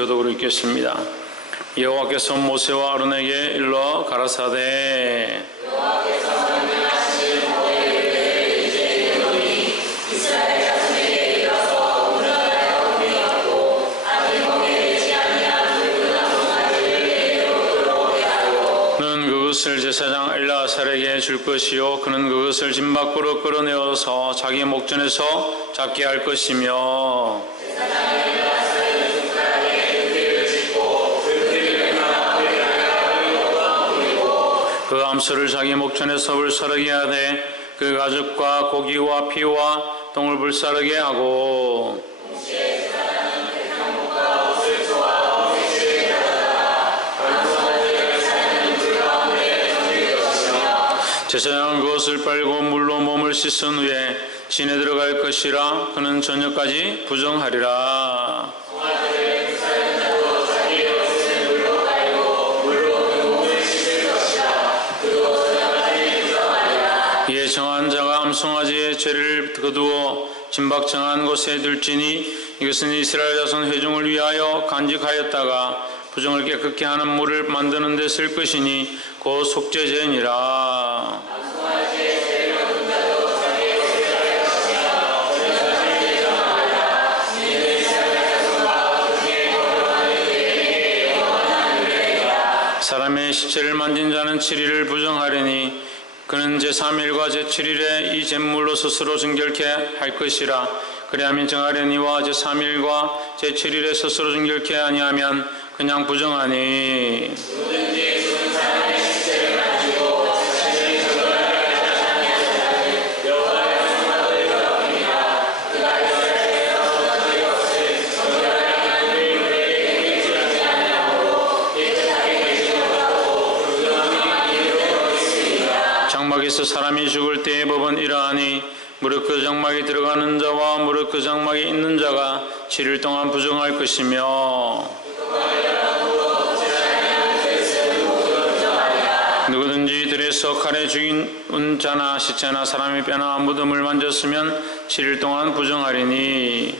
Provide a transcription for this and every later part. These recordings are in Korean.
교독으로 읽겠습니다. 여호와께서 모세와 아론에게 일러 가라사대 이스라엘 자손에게 일러서 운전하여 우리였고 아직 멍에 되지 아니한 붉은 암송아지를 내게로 들어오게 하고 그는 그것을 제사장 엘르아살에게 줄 것이요 그는 그것을 진 밖으로 끌어내어서 자기 목전에서 잡게 할 것이며 제사장 엘르아살의 손가락에 그들을 짚고 그들을 앞을 향하여 뿌리고 그 암소를 자기 목전에서 불사르게 하되 그 가죽과 고기와 피와 똥을 불사르게 하고 동시에 제사장은 백향목과 우슬초와 어미줄을 가져다가 암송아지를 사는 물 가운데 던질 것이며 제사장은 그것을 빨고 물로 몸을 씻은 후에 진에 들어갈 것이라 그는 저녁까지 부정하리라. 송아지를 불사른 자도 자기 옷을 물로 빨고 물로 그 몸을 씻을 것이라 그도 저녁까지 부정하리라. 이에 정한 자가 암송아지의 죄를 거두어 진박 정한 곳에 둘지니 이것은 이스라엘 자손 회중을 위하여 간직하였다가 부정을 깨끗게 하는 물을 만드는 데 쓸 것이니 곧 속죄제니라. 송아지의 죄를 거둔 자도 자기 옷을 닦을 것이며 저녁까지 부정하리라. 이는 이스라엘 자손과 그중에 거듭하는 그에게 영원한 유례니라. 사람의 시체를 만진 자는 7일을 부정하리니 그는 제3일과 제7일에 이 잿물로 스스로 정결케 할 것이라. 그리하면 정하려니와 제3일과 제7일에 스스로 정결케 아니하면 그냥 부정하니 누구든지 죽은 사람의 시체를 만지고 자신을 정결하게 하지 아니한 자는 여호와의 성막을 더럽힙니다. 그가 이스라엘에서 던질 것을 정결하게 하는 일들에게 행하지 아니하므로 깨끗하게 되지 못하고 부정한 일로 있으리라. 장막에서 사람이 죽을 때의 법은 이러하니 무릇 그 장막에 들어가는 자와 무릇 그 장막에 있는 자가 7일 동안 부정할 것이며 누구든지 들에서 칼에 죽인 자나 시체나 사람의 뼈나 무덤을 만졌으면 7일 동안 부정하리니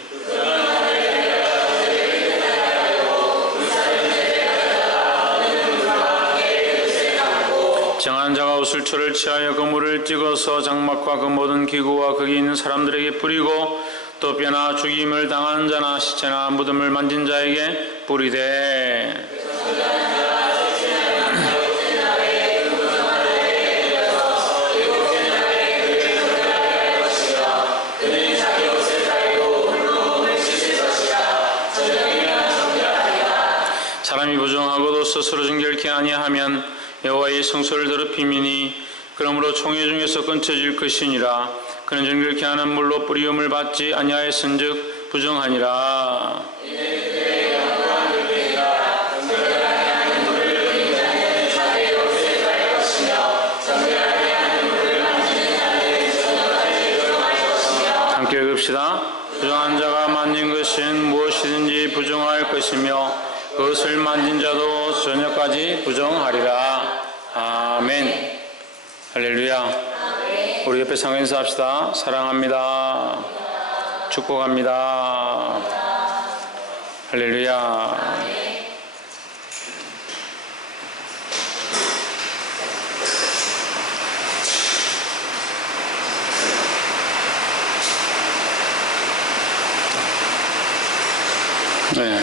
정한 자가 우슬초를 취하여 그 물을 찍어서 장막과 그 모든 기구와 거기 있는 사람들에게 뿌리고 또 뼈나 죽임을 당한 자나 시체나 무덤을 만진 자에게 뿌리되 사람이 부정하고도 스스로 정결케 아니하면 여호와의 성소를 더럽힘이니 그러므로 총회 중에서 끊쳐질 것이니라. 그는 정결케 하는 물로 뿌리움을 받지 아니하였은즉 부정하니라. 함께 읽읍시다. 부정한 자가 만진 것은 무엇이든지 부정할 것이며 그것을 만진 자도 저녁까지 부정하리라. 아멘. 할렐루야. 우리 옆에 상호 인사합시다. 사랑합니다. 축복합니다. 할렐루야. 네.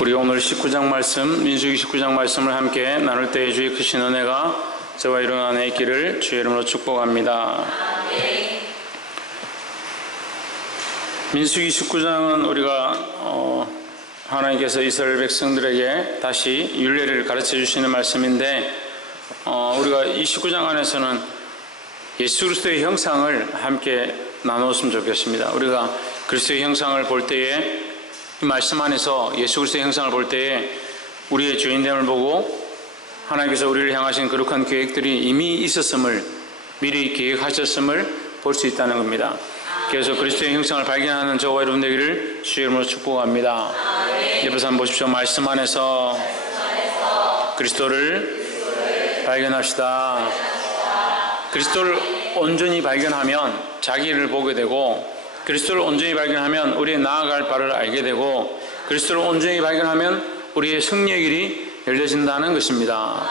우리가 오늘 19장 말씀, 민수기 19장 말씀을 함께 나눌 때의 주의 크신 은혜가 저와 이런 안에 있기를 주의 이름으로 축복합니다. 민수기 19장은 우리가 하나님께서 이스라엘 백성들에게 다시 율례를 가르쳐 주시는 말씀인데 우리가 이 19장 안에서는 예수 그리스도의 형상을 함께 나누었으면 좋겠습니다. 우리가 그리스도의 형상을 볼 때에 이 말씀 안에서 예수 그리스도의 형상을 볼 때에 우리의 죄인됨을 보고 하나님께서 우리를 향하신 거룩한 계획들이 이미 있었음을 미리 계획하셨음을 볼 수 있다는 겁니다. 그래서 그리스도의 형상을 발견하는 저와 여러분 되기를 주의 이름으로 축복합니다. 옆에서 한번 보십시오. 말씀 안에서 그리스도를 발견합시다. 그리스도를 온전히 발견하면 자기를 보게 되고 그리스도를 온전히 발견하면 우리의 나아갈 바를 알게 되고 그리스도를 온전히 발견하면 우리의 승리의 길이 열려진다는 것입니다.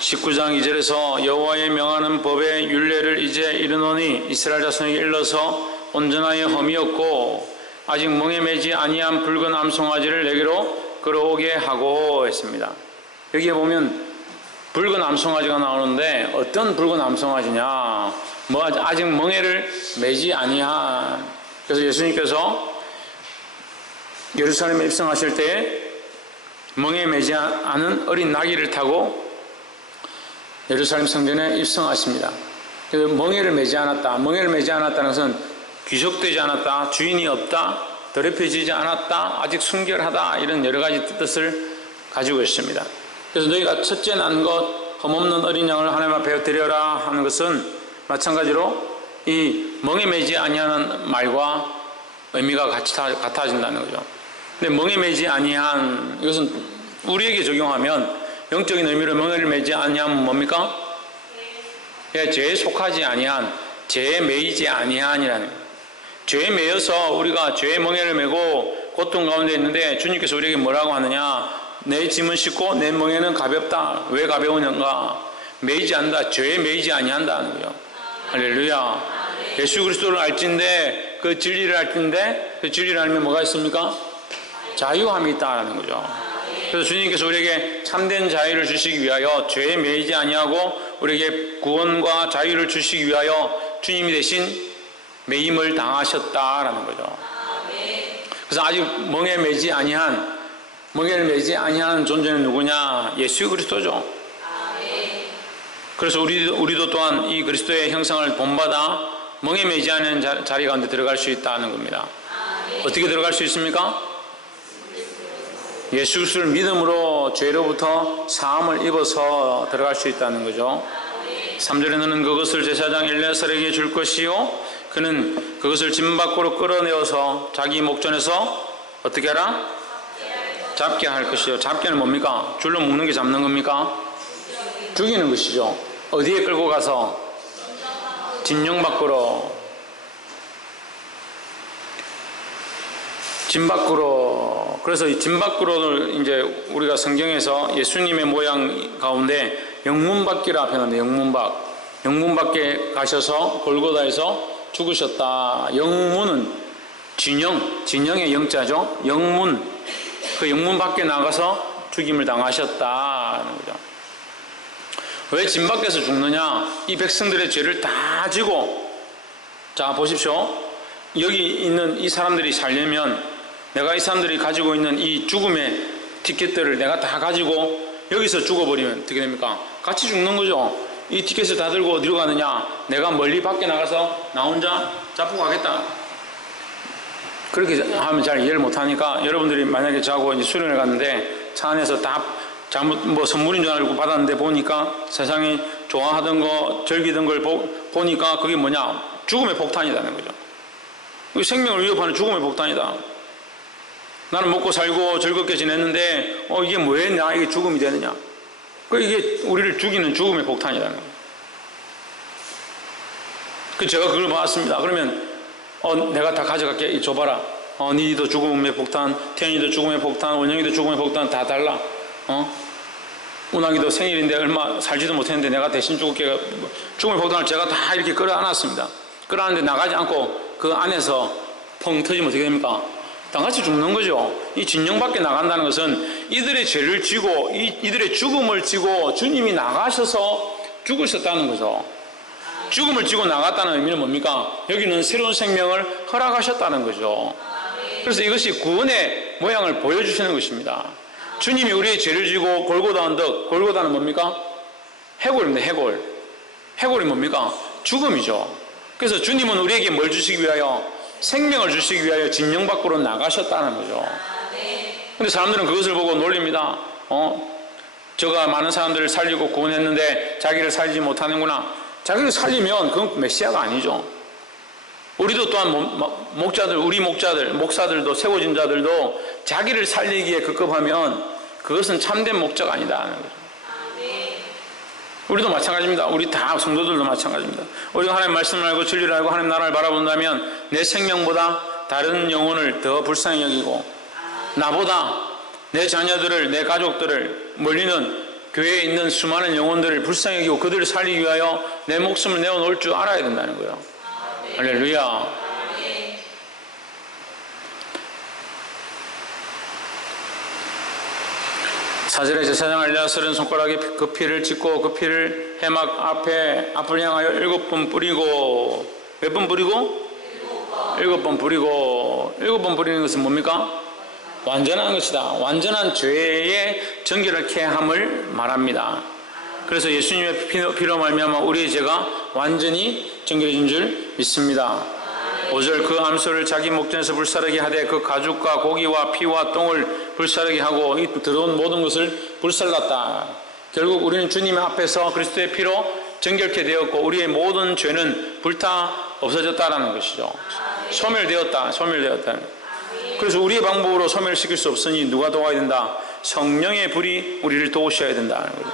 19장 2절에서 여호와의 명하는 법의 율례를 이제 이르노니 이스라엘 자손에게 일러서 온전하여 험이 없고 아직 멍에 매지 아니한 붉은 암송아지를 내게로 끌어오게 하고 했습니다. 여기에 보면 붉은 암송아지가 나오는데 어떤 붉은 암송아지냐, 아직 멍에를 매지 아니한. 그래서 예수님께서 예루살렘에 입성하실 때에 멍에 매지 않은 어린 나귀를 타고 예루살렘 성전에 입성하십니다. 그래서 멍에를 매지 않았다. 멍에를 매지 않았다는 것은 귀속되지 않았다, 주인이 없다, 더럽혀지지 않았다, 아직 순결하다, 이런 여러 가지 뜻을 가지고 있습니다. 그래서 너희가 첫째 난 것 흠없는 어린 양을 하나님 앞에 드려라 하는 것은 마찬가지로 이 멍에 매지 아니하는 말과 의미가 같아진다는 거죠. 근데 멍에 매지 아니한, 이것은 우리에게 적용하면 영적인 의미로 멍에를 매지 아니하면 뭡니까? 죄에 속하지 아니한, 죄에 매이지 아니한이라는 거예요. 죄에 매여서 우리가 죄의 멍에를 메고 고통 가운데 있는데 주님께서 우리에게 뭐라고 하느냐? 내 짐은 쉽고 내 멍에는 가볍다. 왜 가벼우냐가 매이지 않는다. 죄에 매이지 아니한다는 거예요. 할렐루야. 예수 그리스도를 알진데 그 진리를 알진데 그 진리를 알면 뭐가 있습니까? 자유함이 있다는 거죠. 그래서 주님께서 우리에게 참된 자유를 주시기 위하여 죄에 매이지 아니하고 우리에게 구원과 자유를 주시기 위하여 주님이 대신 매임을 당하셨다라는 거죠. 그래서 아직 멍에 매지 아니한, 멍에를 매지 아니하는 존재는 누구냐? 예수 그리스도죠. 그래서 우리도 또한 이 그리스도의 형상을 본받아 멍에 매지 않은 자리 가운데 들어갈 수 있다는 겁니다. 어떻게 들어갈 수 있습니까? 예수 그리스도를 믿음으로 죄로부터 사함을 입어서 들어갈 수 있다는 거죠. 3절에 너는 그것을 제사장 엘레아살에게 줄 것이요 그는 그것을 짐 밖으로 끌어내어서 자기 목전에서 어떻게 하라? 잡게 할 것이요. 잡게는 뭡니까? 줄로 묶는 게 잡는 겁니까? 죽이는 것이죠. 어디에 끌고 가서? 진영 밖으로. 짐 밖으로. 그래서 이 짐 밖으로를 이제 우리가 성경에서 예수님의 모양 가운데 영문 밖이라 표현하는데, 영문 밖. 영문 밖에 가셔서 골고다에서 죽으셨다. 영문은 진영의 영자죠. 영문. 그 영문 밖에 나가서 죽임을 당하셨다는 거죠. 왜 짐 밖에서 죽느냐? 이 백성들의 죄를 다 지고, 자 보십시오. 여기 있는 이 사람들이 살려면 내가 이 사람들이 가지고 있는 이 죽음의 티켓들을 내가 다 가지고 여기서 죽어버리면 어떻게 됩니까? 같이 죽는 거죠. 이 티켓을 다 들고 어디로 가느냐? 내가 멀리 밖에 나가서 나 혼자 잡고 가겠다. 그렇게 하면 잘 이해를 못하니까, 여러분들이 만약에 저하고 이제 수련을 갔는데 차 안에서 다 잘못 선물인 줄 알고 받았는데 보니까 세상에 좋아하던 거, 즐기던 걸 보니까 그게 뭐냐? 죽음의 폭탄이라는 거죠. 생명을 위협하는 죽음의 폭탄이다. 나는 먹고 살고 즐겁게 지냈는데 이게 왜 나에게 죽음이 되느냐? 이게 우리를 죽이는 죽음의 폭탄이라는 거예요. 제가 그걸 봤습니다. 그러면 내가 다 가져갈게. 줘봐라. 니도 죽음의 폭탄, 태연이도 죽음의 폭탄, 원영이도 죽음의 폭탄 다 달라. 운항이도 생일인데 얼마 살지도 못했는데 내가 대신 죽을게. 죽음의 폭탄을 제가 다 이렇게 끌어안았습니다. 끌어안는데 나가지 않고 그 안에서 펑 터지면 어떻게 됩니까? 다 같이 죽는 거죠. 이 진영 밖에 나간다는 것은 이들의 죄를 지고 이들의 죽음을 지고 주님이 나가셔서 죽으셨다는 거죠. 죽음을 지고 나갔다는 의미는 뭡니까? 여기는 새로운 생명을 허락하셨다는 거죠. 그래서 이것이 구원의 모양을 보여주시는 것입니다. 주님이 우리의 죄를 지고 골고다 언덕, 골고다는 뭡니까? 해골입니다. 해골. 해골이 뭡니까? 죽음이죠. 그래서 주님은 우리에게 뭘 주시기 위하여? 생명을 주시기 위하여 진영 밖으로 나가셨다는 거죠. 근데 사람들은 그것을 보고 놀립니다. 저가 많은 사람들을 살리고 구원했는데 자기를 살리지 못하는구나. 자기를 살리면 그건 메시아가 아니죠. 우리도 또한 목자들, 우리 목사들도, 세워진 자들도 자기를 살리기에 급급하면 그것은 참된 목자가 아니다는 거죠. 우리도 마찬가지입니다. 우리 다 성도들도 마찬가지입니다. 우리가 하나님 말씀을 알고 진리를 알고 하나님 나라를 바라본다면 내 생명보다 나보다 다른 영혼을 더 불쌍히 여기고 나보다 내 자녀들을, 내 가족들을, 멀리는 교회에 있는 수많은 영혼들을 불쌍히 여기고 그들을 살리기 위하여 내 목숨을 내어놓을 줄 알아야 된다는 거예요. 할렐루야. 사절에 제사장 엘리야살은 손가락에 그 피를 찢고 그 피를 해막 앞을 향하여 7번 뿌리고, 몇 번 뿌리고? 7번 뿌리고. 7번 뿌리는 것은 뭡니까? 완전한 것이다. 완전한 죄의 정결케 함을 말합니다. 그래서 예수님의 피로 말미암아 우리의 죄가 완전히 정결해진 줄 믿습니다. 5절 그 암소를 자기 목전에서 불사르게 하되 그 가죽과 고기와 피와 똥을 불사르게 하고 이 들어온 모든 것을 불살랐다. 결국 우리는 주님 앞에서 그리스도의 피로 정결케 되었고 우리의 모든 죄는 불타 없어졌다라는 것이죠. 소멸되었다. 그래서 우리의 방법으로 소멸시킬 수 없으니 누가 도와야 된다? 성령의 불이 우리를 도우셔야 된다는 거죠.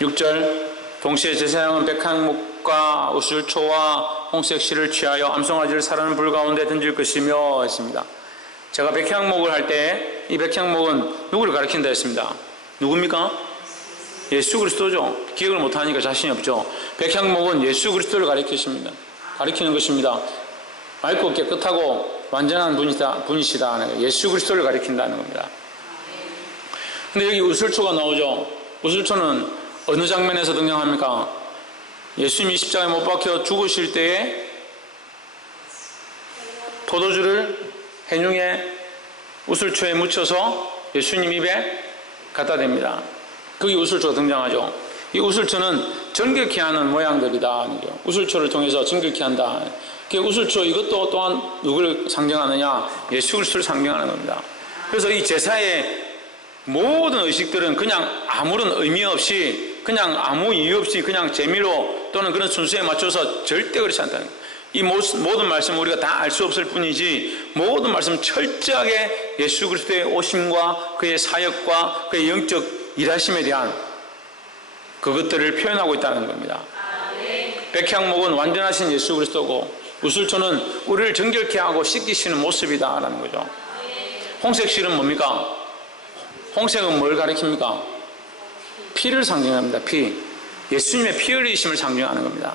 6절 동시에 제사장은 백향목과 우슬초와 홍색 실을 취하여 암송아지를 사르는 불 가운데 던질 것이며 했습니다. 제가 백향목을 할 때 이 백향목은 누구를 가리킨다 했습니다. 누굽니까? 예수 그리스도죠. 기억을 못하니까 자신이 없죠. 백향목은 예수 그리스도를 가리키는 것입니다. 맑고 깨끗하고 완전한 분이시다. 예수 그리스도를 가리킨다는 겁니다. 근데 여기 우슬초가 나오죠. 우슬초는 어느 장면에서 등장합니까? 예수님이 십자가에 못 박혀 죽으실 때에 포도주를 해중에 우슬초에 묻혀서 예수님 입에 갖다 댑니다. 거기 우슬초가 등장하죠. 이 우슬초는 정결케 하는 모양들이다. 우슬초를 통해서 정결케 한다. 우슬초 이것도 또한 누구를 상징하느냐? 예수 그리스도를 상징하는 겁니다. 그래서 이 제사의 모든 의식들은 그냥 아무런 의미 없이 그냥 아무 이유 없이 그냥 재미로 또는 그런 순수에 맞춰서 절대 그렇지 않다는 거예요. 이 모든 말씀 우리가 다 알 수 없을 뿐이지 모든 말씀 철저하게 예수 그리스도의 오심과 그의 사역과 그의 영적 일하심에 대한 그것들을 표현하고 있다는 겁니다. 백향목은 완전하신 예수 그리스도고 우슬초는 우리를 정결케 하고 씻기시는 모습이다라는 거죠. 홍색 실은 뭡니까? 홍색은 뭘 가리킵니까? 피를 상징합니다. 피. 예수님의 피 흘리심을 상징하는 겁니다.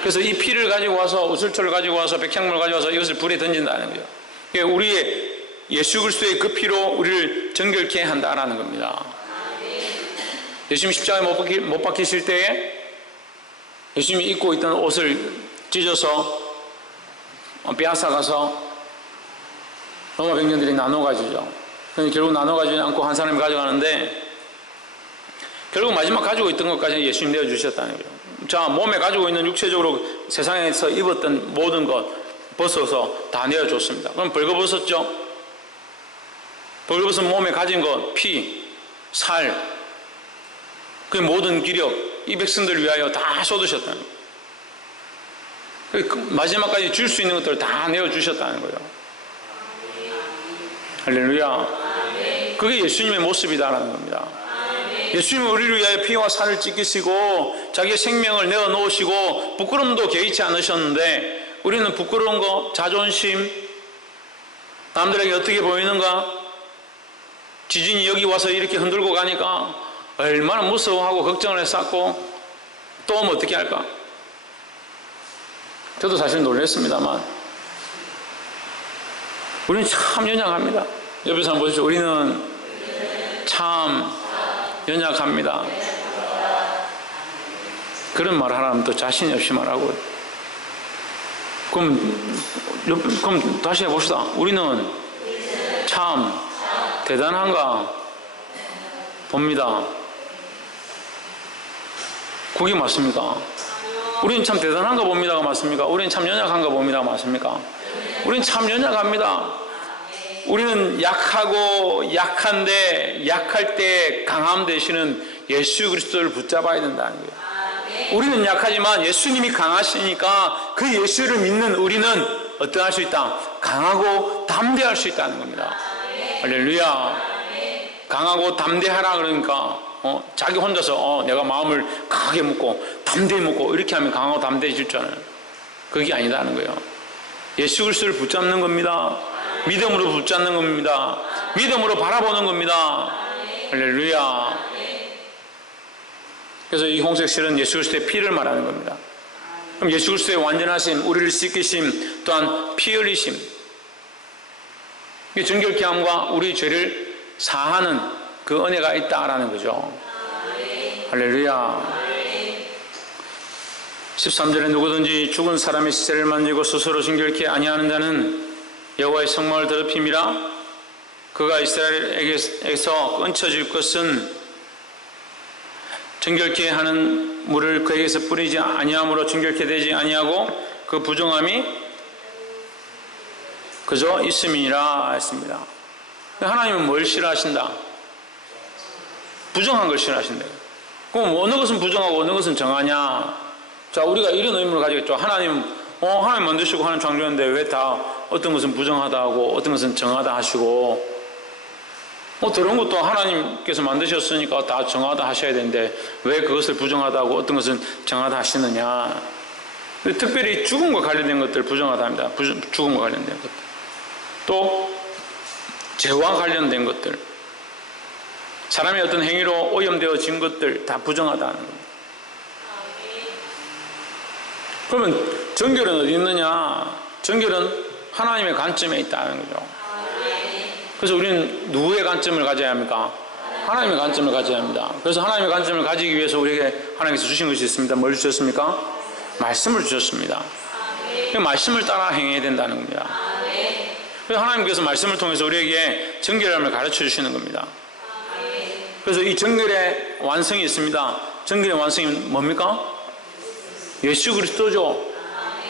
그래서 이 피를 가지고 와서 우슬초를 가지고 와서 백향목을 가지고 와서 이것을 불에 던진다는 거죠. 우리의 예수 그리스도의 그 피로 우리를 정결케 한다라는 겁니다. 예수님 십자가에 못 박히실 때에 예수님이 입고 있던 옷을 찢어서 빼앗아 가서 로마 병정들이 나눠 가지죠. 결국 나눠 가지지 않고 한 사람이 가져가는데 결국 마지막 가지고 있던 것까지 예수님 내어주셨다는 거죠. 자, 몸에 가지고 있는 육체적으로 세상에서 입었던 모든 것 벗어서 다 내어줬습니다. 그럼 벌거벗었죠? 벌거벗은 몸에 가진 것, 피, 살, 그 모든 기력, 이 백성들을 위하여 다 쏟으셨다는 거예요. 마지막까지 줄 수 있는 것들을 다 내어주셨다는 거예요. 할렐루야. 그게 예수님의 모습이다라는 겁니다. 예수님은 우리를 위하여 피와 살을 찢기시고 자기의 생명을 내어놓으시고 부끄럼도 개의치 않으셨는데 우리는 부끄러운 거, 자존심, 남들에게 어떻게 보이는가, 지진이 여기 와서 이렇게 흔들고 가니까 얼마나 무서워하고 걱정을 했었고 또 오면 어떻게 할까? 저도 사실 놀랐습니다만 우리는 참 연약합니다. 옆에서 한번 보십시오. 우리는 참 연약합니다. 그런 말 하라면 또 자신 없이 말하고 그럼 다시 해봅시다. 우리는 참 대단한가 봅니다. 그게 맞습니까? 우리는 참 대단한가 봅니다가 맞습니까? 우리는 참 연약한가 봅니다가 맞습니까? 우리는 참 연약합니다. 우리는 약하고 약한데 약할 때 강함 되시는 예수 그리스도를 붙잡아야 된다는 거예요. 우리는 약하지만 예수님이 강하시니까 그 예수를 믿는 우리는 어떠할 수 있다? 강하고 담대할 수 있다는 겁니다. 할렐루야. 강하고 담대하라 그러니까 자기 혼자서 내가 마음을 강하게 먹고 담대히 먹고 이렇게 하면 강하고 담대해질 줄 알아요. 그게 아니다는 거예요. 예수 그리스도를 붙잡는 겁니다. 믿음으로 붙잡는 겁니다. 믿음으로 바라보는 겁니다. 할렐루야. 그래서 이 홍색실은 예수 그리스도의 피를 말하는 겁니다. 그럼 예수 그리스도의 완전하심, 우리를 씻기심, 또한 피 흘리심, 정결케 함과 우리 죄를 사하는 그 은혜가 있다라는 거죠. 할렐루야. 13절에 누구든지 죽은 사람의 시체를 만지고 스스로 정결케 아니하는 자는 여호와의 성막을 더럽힘이라. 그가 이스라엘에게서 끊쳐질 것은 정결케 하는 물을 그에게서 뿌리지 아니함으로 정결케 되지 아니하고 그 부정함이 그저 있음이니라 했습니다. 하나님은 뭘 싫어하신다? 부정한 걸 싫어하신다. 그럼 어느 것은 부정하고 어느 것은 정하냐? 자, 우리가 이런 의문을 가지겠죠. 하나님 만드시고 하나님 창조했는데 왜 다 어떤 것은 부정하다 하고 어떤 것은 정하다 하시고, 더러운 것도 하나님께서 만드셨으니까 다 정하다 하셔야 되는데 왜 그것을 부정하다 하고 어떤 것은 정하다 하시느냐. 특별히 죽음과 관련된 것들 부정하다 합니다. 죽음과 관련된 것들. 또 죄와 관련된 것들, 사람의 어떤 행위로 오염되어진 것들 다 부정하다는 겁니다. 그러면 정결은 어디 있느냐? 정결은 하나님의 관점에 있다는 거죠. 그래서 우리는 누구의 관점을 가져야 합니까? 하나님의 관점을 가져야 합니다. 그래서 하나님의 관점을 가지기 위해서 우리에게 하나님께서 주신 것이 있습니다. 뭘 주셨습니까? 말씀을 주셨습니다. 그 말씀을 따라 행해야 된다는 겁니다. 그래서 하나님께서 말씀을 통해서 우리에게 정결함을 가르쳐 주시는 겁니다. 그래서 이 정결의 완성이 있습니다. 정결의 완성이 뭡니까? 예수 그리스도죠.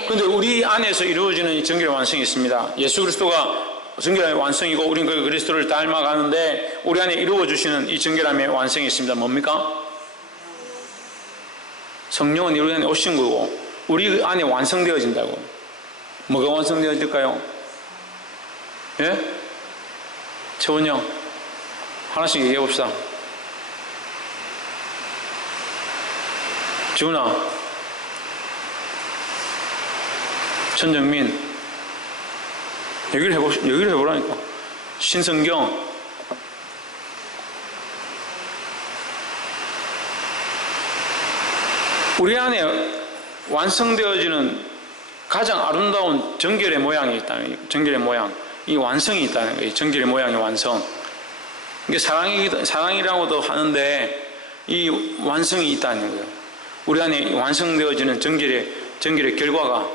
그런데 우리 안에서 이루어지는 이 정결의 완성이 있습니다. 예수 그리스도가 정결함의 완성이고 우리는 그 그리스도를 닮아가는데 우리 안에 이루어주시는 이 정결함의 완성이 있습니다. 뭡니까? 성령은 우리 안에 오신 거고 우리 안에 완성되어진다고. 뭐가 완성되어질까요? 예? 채원이 형 하나씩 얘기해 봅시다. 지훈아, 천정민, 얘기를 해보라니까. 신성경, 우리 안에 완성되어지는 가장 아름다운 정결의 모양이 있다는 거예요. 정결의 모양, 이 완성이 있다는 거예요. 정결의 모양의 완성. 이게 사랑이라고도 하는데 이 완성이 있다는 거예요. 우리 안에 완성되어지는 정결의 결과가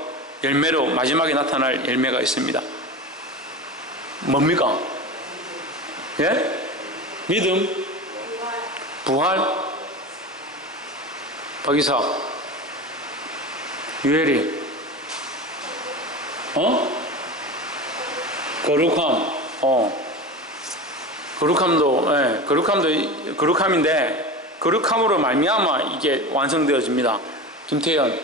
열매로 마지막에 나타날 열매가 있습니다. 뭡니까? 예? 믿음, 부활, 박이사, 유혜리, 거룩함, 거룩함인데 거룩함으로 말미암아 이게 완성되어집니다. 김태현,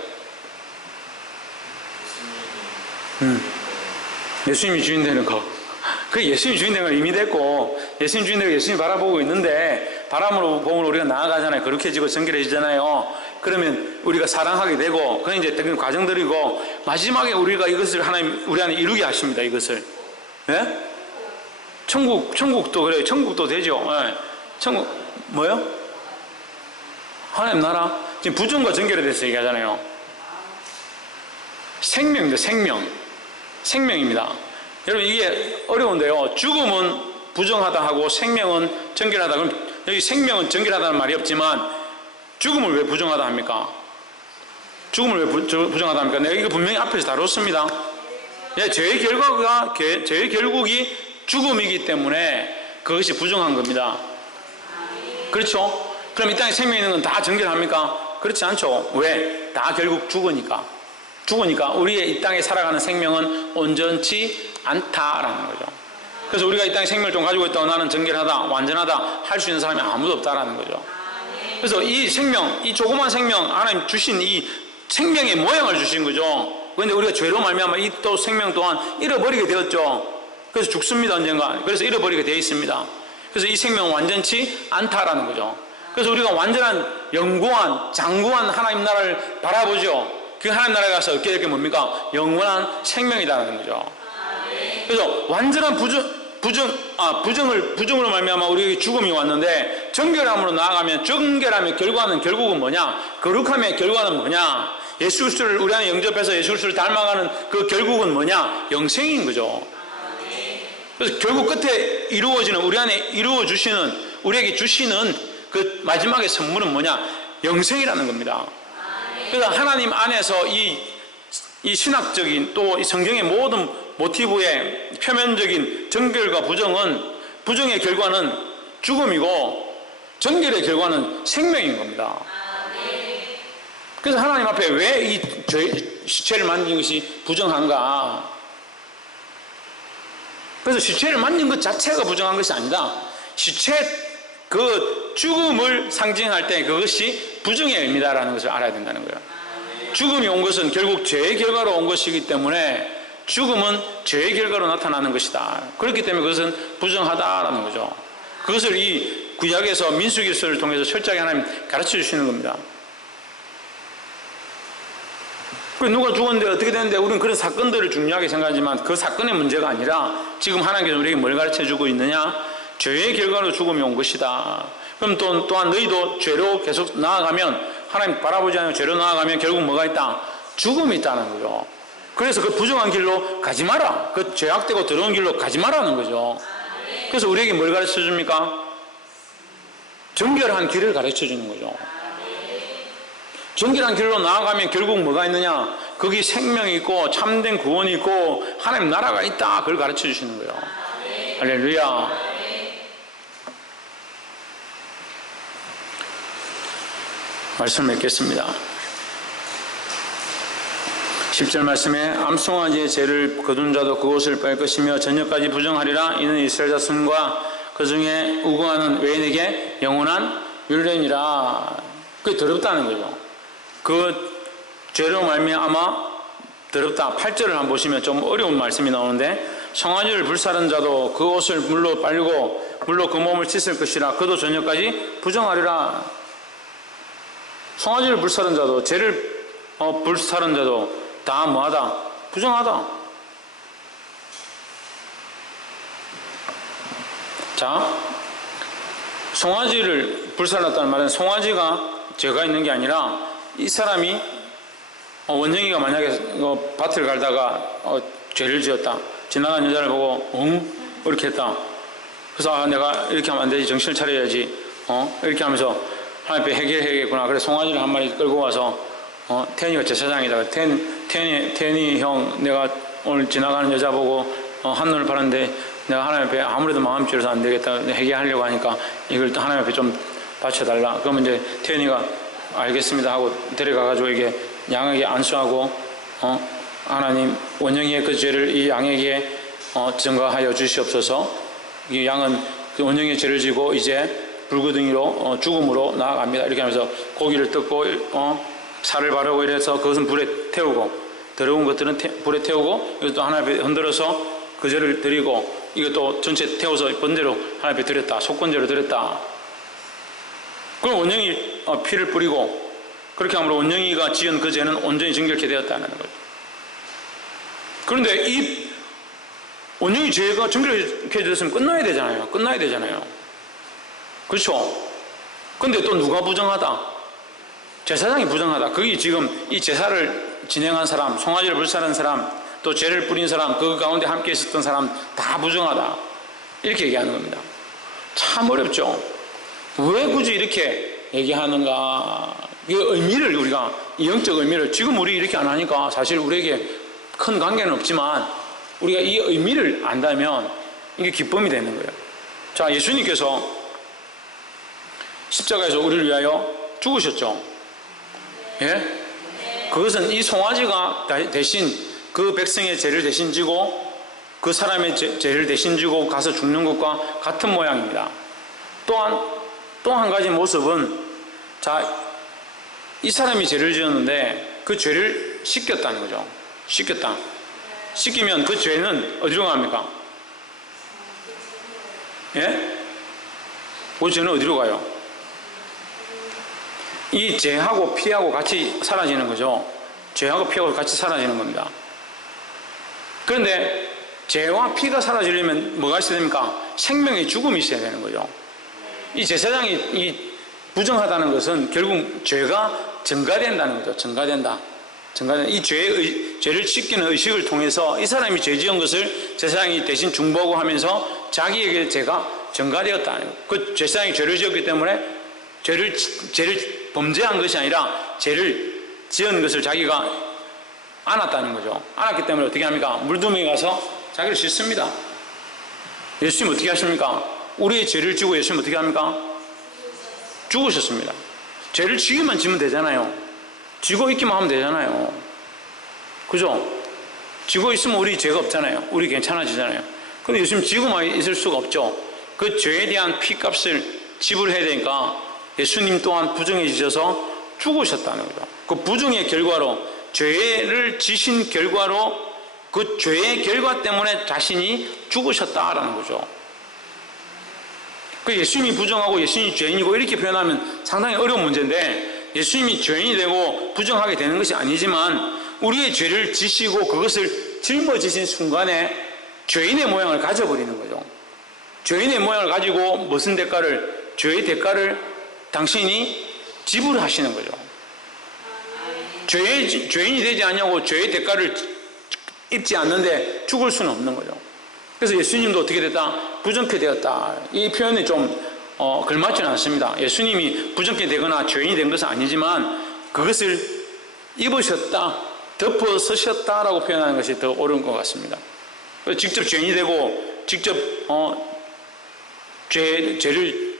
예수님이 주인 되는 거. 그 예수님이 주인 되는 건 이미 됐고, 예수님 주인 되고 예수님 바라보고 있는데 바람으로 보면 우리가 나아가잖아요. 거룩해지고 정결해지잖아요. 그러면 우리가 사랑하게 되고, 그런 이제 그런 과정들이고, 마지막에 우리가 이것을 하나님 우리 안에 이루게 하십니다. 이것을. 예? 천국도 그래요. 천국도 되죠. 예. 천국 뭐요? 하나님 나라. 지금 부정과 정결에 대해서 얘기하잖아요. 생명입니다. 생명입니다. 여러분 이게 어려운데요. 죽음은 부정하다 하고 생명은 정결하다. 그럼 여기 생명은 정결하다는 말이 없지만 죽음을 왜 부정하다 합니까? 죽음을 왜 부정하다 합니까? 내가 이거 분명히 앞에서 다뤘습니다. 죄의 결국이 죽음이기 때문에 그것이 부정한 겁니다. 그렇죠? 그럼 이 땅에 생명 있는 건 다 정결합니까? 그렇지 않죠. 왜? 다 결국 죽으니까 우리의 이 땅에 살아가는 생명은 온전치 않다라는 거죠. 그래서 우리가 이 땅에 생명을 좀 가지고 있다고 나는 정결하다, 완전하다 할 수 있는 사람이 아무도 없다라는 거죠. 그래서 이 생명, 이 조그만 생명, 하나님 주신 이 생명의 모양을 주신 거죠. 그런데 우리가 죄로 말미암아 이 또 생명 또한 잃어버리게 되었죠. 그래서 죽습니다, 언젠가. 그래서 잃어버리게 되어 있습니다. 그래서 이 생명은 완전치 않다라는 거죠. 그래서 우리가 완전한 영구한 장구한 하나님 나라를 바라보죠. 그 하나님 나라에 가서 얻게 될 게 뭡니까? 영원한 생명이라는 거죠. 그래서 완전한 부정으로 말미암아 우리에게 죽음이 왔는데, 정결함으로 나아가면, 정결함의 결과는 결국은 뭐냐? 거룩함의 결과는 뭐냐? 예수 그리스도를 우리 안에 영접해서 예수 그리스도를 닮아가는 그 결국은 뭐냐? 영생인 거죠. 그래서 결국 끝에 이루어지는, 우리 안에 이루어 주시는, 우리에게 주시는 그 마지막의 선물은 뭐냐? 영생이라는 겁니다. 그래서 하나님 안에서 이 신학적인, 또 이 성경의 모든 모티브의 표면적인 정결과 부정은, 부정의 결과는 죽음이고 정결의 결과는 생명인 겁니다. 그래서 하나님 앞에 왜 이 시체를 만진 것이 부정한가? 그래서 시체를 만진 것 자체가 부정한 것이 아니다. 시체 그 죽음을 상징할 때 그것이 부정의 의미다라는 것을 알아야 된다는 거예요. 죽음이 온 것은 결국 죄의 결과로 온 것이기 때문에 죽음은 죄의 결과로 나타나는 것이다. 그렇기 때문에 그것은 부정하다라는 거죠. 그것을 이 구약에서 민수기서를 통해서 철저하게 하나님 가르쳐 주시는 겁니다. 누가 죽었는데 어떻게 되는데 우리는 그런 사건들을 중요하게 생각하지만 그 사건의 문제가 아니라 지금 하나님께서 우리에게 뭘 가르쳐 주고 있느냐? 죄의 결과로 죽음이 온 것이다. 그럼 또한 너희도 죄로 계속 나아가면, 하나님 바라보지 않으면 죄로 나아가면 결국 뭐가 있다? 죽음이 있다는 거죠. 그래서 그 부정한 길로 가지 마라. 그 죄악되고 더러운 길로 가지 마라는 거죠. 그래서 우리에게 뭘 가르쳐 줍니까? 정결한 길을 가르쳐 주는 거죠. 정결한 길로 나아가면 결국 뭐가 있느냐? 거기 생명이 있고 참된 구원이 있고 하나님 나라가 있다. 그걸 가르쳐 주시는 거예요. 할렐루야. 말씀을 맺겠습니다. 10절 말씀에 암송아지의 죄를 거둔 자도 그곳을 뺄 것이며 저녁까지 부정하리라. 이는 이스라엘 자손과 그 중에 우거하는 외인에게 영원한 율례니라. 그게 더럽다는 거죠. 그 죄로 말미암아 더럽다. 8절을 한번 보시면 좀 어려운 말씀이 나오는데, 송아지를 불사른 자도 그 옷을 물로 빨고 물로 그 몸을 씻을 것이라. 그도 저녁까지 부정하리라. 송아지를 불사른 자도, 죄를 불사른 자도 다 뭐하다? 부정하다. 자, 송아지를 불살랐다는 말은 송아지가 죄가 있는 게 아니라 이 사람이, 원영이가 만약에 밭을 갈다가 죄를 지었다. 지나간 여자를 보고 이렇게 했다. 그래서 내가 이렇게 하면 안 되지, 정신을 차려야지, 이렇게 하면서 하나님 앞에 해결해야겠구나. 그래서 송아지를 한 마리 끌고 와서 태연이가 제사장이다. 태연이 형, 내가 오늘 지나가는 여자 보고 한눈을 팔았는데 내가 하나님 앞에 아무래도 마음 찌려서 안 되겠다, 해결하려고 하니까 이걸 또 하나님 앞에 좀 바쳐달라. 그러면 이제 태연이가 알겠습니다 하고 데려가가지고 이게 양에게 안수하고, 하나님 원영이의 그 죄를 이 양에게 증거하여 주시옵소서. 이 양은 그 원영이의 죄를 지고 이제 불구덩이로 죽음으로 나아갑니다. 이렇게 하면서 고기를 뜯고 살을 바르고 이래서 그것은 불에 태우고, 더러운 것들은 불에 태우고, 이것도 하나님 앞에 흔들어서 그 죄를 드리고, 이것도 전체 태워서 번제로 하나님 앞에 드렸다. 속건제로 드렸다. 그럼 원영이 피를 뿌리고, 그렇게 함으로 원영이가 지은 그 죄는 온전히 정결케 되었다는 거죠. 그런데 이 원영이 죄가 정결케 되었으면 끝나야 되잖아요. 그렇죠? 근데 또 누가 부정하다? 제사장이 부정하다. 그게 지금 이 제사를 진행한 사람, 송아지를 불사른 사람, 또 죄를 뿌린 사람, 그 가운데 함께 있었던 사람 다 부정하다. 이렇게 얘기하는 겁니다. 참 어렵죠? 왜 굳이 이렇게 얘기하는가? 이 의미를, 우리가 이 영적 의미를, 지금 우리 이렇게 안 하니까 사실 우리에게 큰 관계는 없지만 우리가 이 의미를 안다면 이게 기쁨이 되는 거예요. 자, 예수님께서 십자가에서 우리를 위하여 죽으셨죠? 예? 그것은 이 송아지가 대신 그 백성의 죄를 대신 지고 그 사람의 죄를 대신 지고 가서 죽는 것과 같은 모양입니다. 또한 또 한 가지 모습은, 자, 이 사람이 죄를 지었는데 그 죄를 씻겼다는 거죠. 씻겼다. 씻기면 그 죄는 어디로 갑니까? 예? 그 죄는 어디로 가요? 이 죄하고 피하고 같이 사라지는 거죠. 죄하고 피하고 같이 사라지는 겁니다. 그런데 죄와 피가 사라지려면 뭐가 있어야 됩니까? 생명의 죽음이 있어야 되는 거죠. 이 제사장이 이 부정하다는 것은 결국 죄가 증가된다는 거죠. 증가된다. 이 죄를 지키는 의식을 통해서 이 사람이 죄 지은 것을 제사장이 대신 중보하면서 자기에게 죄가 증가되었다는 거예요. 그 제사장이 죄를 지었기 때문에 죄를 범죄한 것이 아니라 죄를 지은 것을 자기가 안았다는 거죠. 안았기 때문에 어떻게 합니까? 물두멍에 가서 자기를 씻습니다. 예수님 어떻게 하십니까? 우리의 죄를 지고 예수님 어떻게 합니까? 죽으셨습니다. 죄를 지기만 지면 되잖아요. 지고 있기만 하면 되잖아요. 그죠? 지고 있으면 우리 죄가 없잖아요. 우리 괜찮아지잖아요. 근데 예수님 지고만 있을 수가 없죠. 그 죄에 대한 피값을 지불해야 되니까 예수님 또한 부정해지셔서 죽으셨다는 거죠. 그 부정의 결과로, 죄를 지신 결과로 그 죄의 결과 때문에 자신이 죽으셨다라는 거죠. 그 예수님이 부정하고 예수님이 죄인이고 이렇게 표현하면 상당히 어려운 문제인데, 예수님이 죄인이 되고 부정하게 되는 것이 아니지만 우리의 죄를 지시고 그것을 짊어지신 순간에 죄인의 모양을 가져버리는 거죠. 죄인의 모양을 가지고 무슨 대가를, 죄의 대가를 당신이 지불하시는 거죠. 죄인이 되지 않냐고 죄의 대가를 입지 않는데 죽을 수는 없는 거죠. 그래서 예수님도 어떻게 됐다? 부정케 되었다. 이 표현이 좀 걸맞지는 않습니다. 예수님이 부정케 되거나 죄인이 된 것은 아니지만 그것을 입으셨다, 덮어 쓰셨다라고 표현하는 것이 더 옳은 것 같습니다. 직접 죄인이 되고 직접 죄를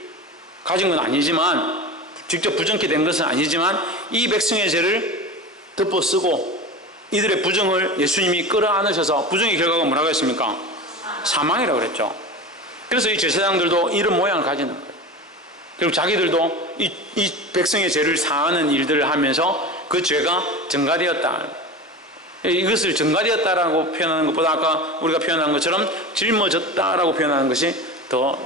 가진 건 아니지만, 직접 부정케 된 것은 아니지만 이 백성의 죄를 덮어 쓰고 이들의 부정을 예수님이 끌어안으셔서, 부정의 결과가 뭐라고 했습니까? 사망이라고 그랬죠. 그래서 이 제사장들도 이런 모양을 가지는 거예요. 그리고 자기들도 이 백성의 죄를 사하는 일들을 하면서 그 죄가 증가되었다. 이것을 증가되었다라고 표현하는 것보다 아까 우리가 표현한 것처럼 짊어졌다라고 표현하는 것이 더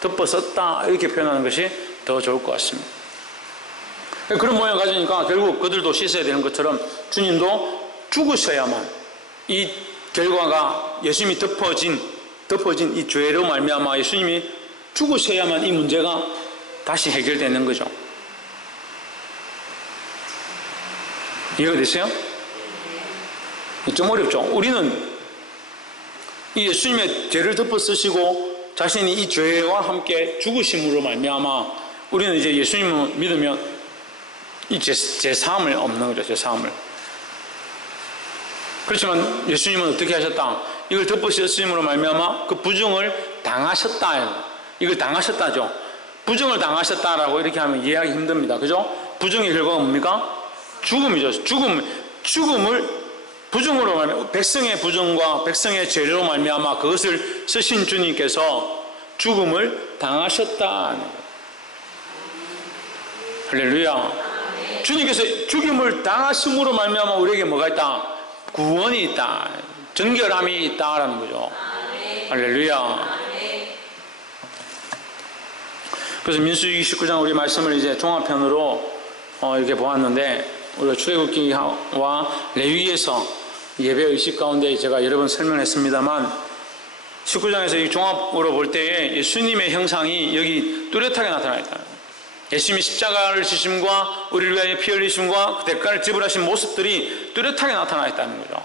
덮어섰다 이렇게 표현하는 것이 더 좋을 것 같습니다. 그런 모양을 가지니까 결국 그들도 씻어야 되는 것처럼 주님도 죽으셔야만 이 결과가, 예수님이 덮어진 이 죄로 말미암아 예수님이 죽으셔야만 이 문제가 다시 해결되는 거죠. 이해가 됐어요? 좀 어렵죠? 우리는 이 예수님의 죄를 덮어 쓰시고 자신이 이 죄와 함께 죽으심으로 말미암아 우리는 이제 예수님을 믿으면 이 죄사함을 없는 거죠. 죄사함을. 그렇지만 예수님은 어떻게 하셨다? 이걸 덮으셨음으로 말미암아 그 부정을 당하셨다. 이걸 당하셨다죠. 부정을 당하셨다라고 이렇게 하면 이해하기 힘듭니다. 그죠? 부정의 결과가 뭡니까? 죽음이죠. 죽음을 부정으로 말미암아, 백성의 부정과 백성의 죄로 말미암아 그것을 쓰신 주님께서 죽음을 당하셨다. 할렐루야. 주님께서 죽임을 당하심으로 말미암아 우리에게 뭐가 있다? 구원이 있다. 정결함이 있다라는 거죠. 할렐루야. 그래서 민수기 29장 우리 말씀을 이제 종합편으로 이렇게 보았는데, 우리가 출애굽기와 레위기에서 예배 의식 가운데 제가 여러 번 설명했습니다만 19장에서 이 종합으로 볼 때에 예수님의 형상이 여기 뚜렷하게 나타나 있다. 예수님이 십자가를 지심과 우리를 위하여 피 흘리심과 그 대가를 지불하신 모습들이 뚜렷하게 나타나 있다는 거죠.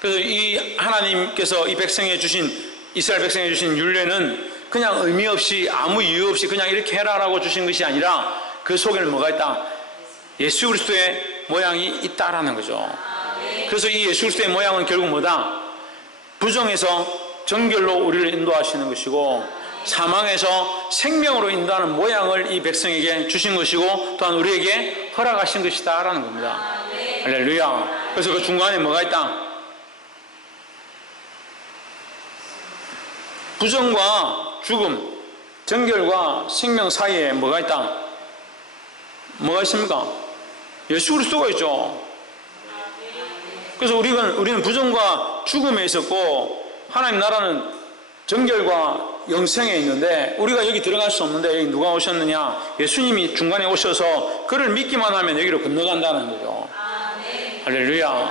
그래서 이 하나님께서 이 백성에 주신, 이스라엘 백성에 주신 율례는 그냥 의미 없이 아무 이유 없이 그냥 이렇게 해라라고 주신 것이 아니라 그 속에는 뭐가 있다? 예수 그리스도의 모양이 있다라는 거죠. 그래서 이 예수 그리스도의 모양은 결국 뭐다? 부정에서 정결로 우리를 인도하시는 것이고 사망에서 생명으로 인도하는 모양을 이 백성에게 주신 것이고 또한 우리에게 허락하신 것이다 라는 겁니다. 할렐루야. 그래서 그 중간에 뭐가 있다? 부정과 죽음, 정결과 생명 사이에 뭐가 있다? 뭐가 있습니까? 예수 그리스도가 있죠. 그래서 우리는 부정과 죽음에 있었고 하나님 나라는 정결과 영생에 있는데 우리가 여기 들어갈 수 없는데 여기 누가 오셨느냐? 예수님이 중간에 오셔서 그를 믿기만 하면 여기로 건너간다는 거죠. 할렐루야.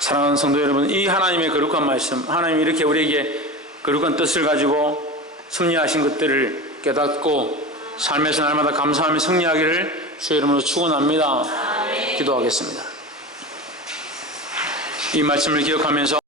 사랑하는 성도 여러분, 이 하나님의 거룩한 말씀, 하나님이 이렇게 우리에게 거룩한 뜻을 가지고 승리하신 것들을 깨닫고 삶에서 날마다 감사하며 승리하기를 주의 이름으로 축원합니다. 기도하겠습니다. 이 말씀을 기억하면서